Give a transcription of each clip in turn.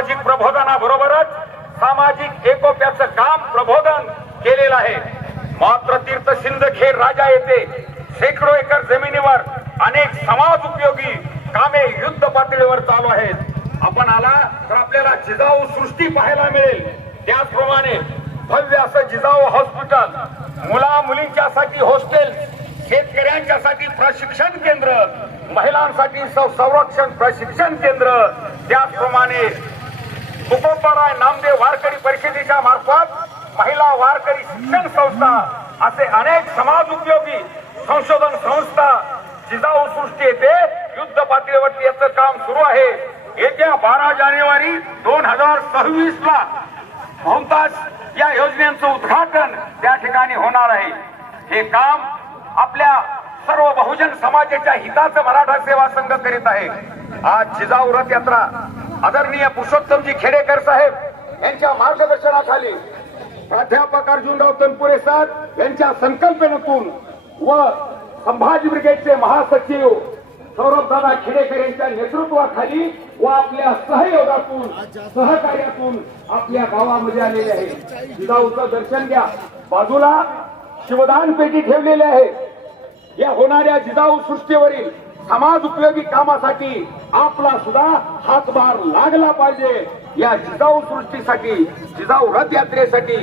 सामाजिक प्रबोधनाबरोबरच सामाजिक एकोप्याचं काम प्रबोधन केलेलं आहे. मात्र तीर्थ सिंदखेड राजा येथे शेकडो एकर जमिनीवर अनेक समाज उपयोगी कामे युद्ध पातळीवर चालू आहेत. आपण आला तर आपल्याला जिजाऊ सृष्टी पाहायला मिळेल. त्याचप्रमाणे भव्य असं जिजाऊ हॉस्पिटल मुला मुलींच्यासाठी हॉस्टेल शेतकऱ्यांच्यासाठी प्रशिक्षण केंद्र महिलांसाठी संरक्षण प्रशिक्षण केंद्र त्याचप्रमाणे तुकोबाराय नामदेव वारकरी परिषदेच्या मार्फत महिला वारकरी शिक्षण संस्था असे अनेक समाज उपयोगी संशोधन संस्था जिजाऊ सृष्टी येथे युद्ध पातळीवरती याचं काम सुरू आहे. येत्या बारा जानेवारी दोन हजार सव्वीस ला बहुतांश या योजनेचं उद्घाटन त्या ठिकाणी होणार आहे. हे काम आपल्या सर्व बहुजन समाजाच्या हिताचं मराठा सेवा संघ करीत आहे. आज जिजाऊ रथ यात्रा आदरणीय पुरुषोत्तमजी खेडेकर साहेब यांच्या मार्गदर्शनाखाली प्राध्यापक अर्जुनराव तनपुरे साहेब यांच्या संकल्पनेतून व संभाजी ब्रिगेडचे महासचिव सौरभदादा खेडेकर यांच्या नेतृत्वाखाली व आपल्या सहयोगातून सहकार्यातून आपल्या गावामध्ये आलेले आहे. जिजाऊचं दर्शन घ्या. बाजूला शिवदान पेटी ठेवलेली आहे. या होणाऱ्या जिजाऊ सृष्टीवरील समाज उपयोगी कामासाठी आपला सुद्धा हातभार लागला पाहिजे. या जिजाऊ सृष्टीसाठी जिजाऊ रथ यात्रेसाठी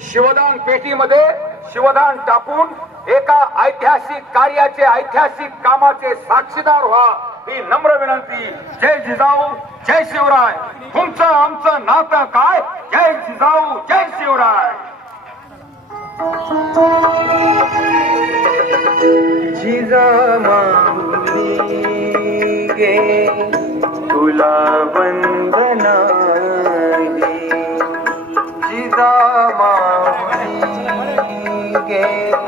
शिवदान पेटीमध्ये शिवदान टाकून एका ऐतिहासिक कार्याचे ऐतिहासिक कामाचे साक्षीदार व्हा ही नम्र विनंती. जय जिजाऊ जय शिवराय. तुमचं आमचं नातं काय? जय जिजाऊ जय शिवराय. जिजा गे तुला वंदना जिजा जिजामाऊली गे.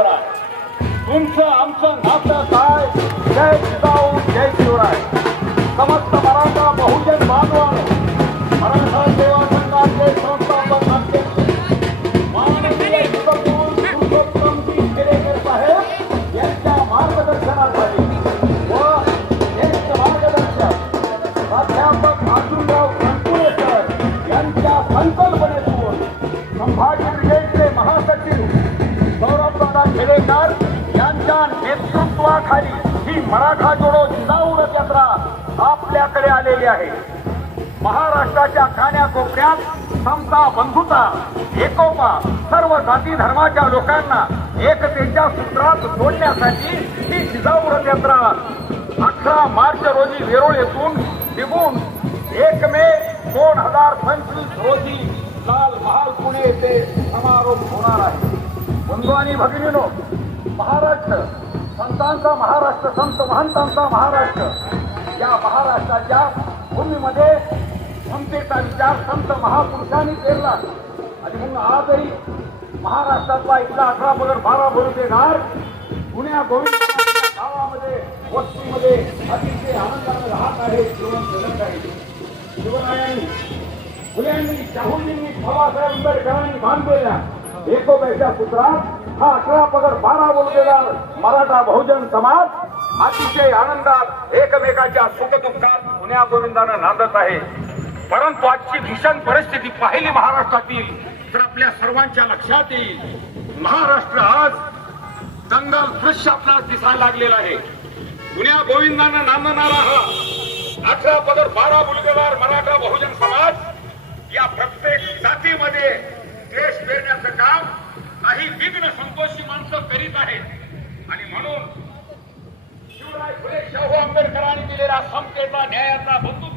शिवराय. तुमचं आमचं नातं काय? जय जिजाऊ जय शिवराय. सौरभदादा यांच्या नेतृत्वाखाली ही मराठा जोडो जिजाऊ यात्रा आपल्याकडे आलेली आहे. महाराष्ट्राच्या कान्याकोपऱ्यात समता बंधुता एकोपा सर्व जाती धर्माच्या लोकांना एकतेच्या सूत्रात जोडण्यासाठी ही जिजाऊ रथ यात्रा अठरा मार्च रोजी वेरूळ येथून निघून एक मे दोन हजार पंचवीस रोजी लाल महाल पुणे येथे समारोप होणार आहे. बंधू आणि भगिनीनो महाराष्ट्र संतांचा महाराष्ट्र संत महंतांचा महाराष्ट्र. या महाराष्ट्राच्या भूमीमध्ये समतेचा विचार संत महापुरुषांनी केला. आणि म्हणून आजही महाराष्ट्रातला इथला अठरा पगड बारा भरू देणार पुण्या गोविंद गावामध्ये वस्तीमध्ये अतिशय आनंदाने राहत आहे जीवन जगत आहे. शिवरायांनी फुल्यांनी शाहूजींनी बाबासाहेब आंबेडकरांनी बांधलेल्या एकोप्याच्या सूत्रात हा अकरा पगड बारा बोललेला मराठा बहुजन समाज अतिशय आनंदात एकमेकाच्या सुखदुःखात पुण्या गोविंदानं नांदत आहे. परंतु आजची भीषण परिस्थिती पाहिली महाराष्ट्रातील तर आपल्या सर्वांच्या लक्षात येईल. महाराष्ट्र आज दंगल दृश्य आपल्याला दिसायला लागलेला आहे. पुण्या गोविंदानं नांदणारा हा अठरा पदर बारा मुलगेदार मराठा बहुजन समाज या प्रत्येक जातीमध्ये देश फेरण्याचं काम काही विघ्न संतोषी माणसं करीत आहेत. आणि म्हणून शिवराय फुले शाहू आंबेडकरांनी दिलेला समतेचा न्यायाचा बंधू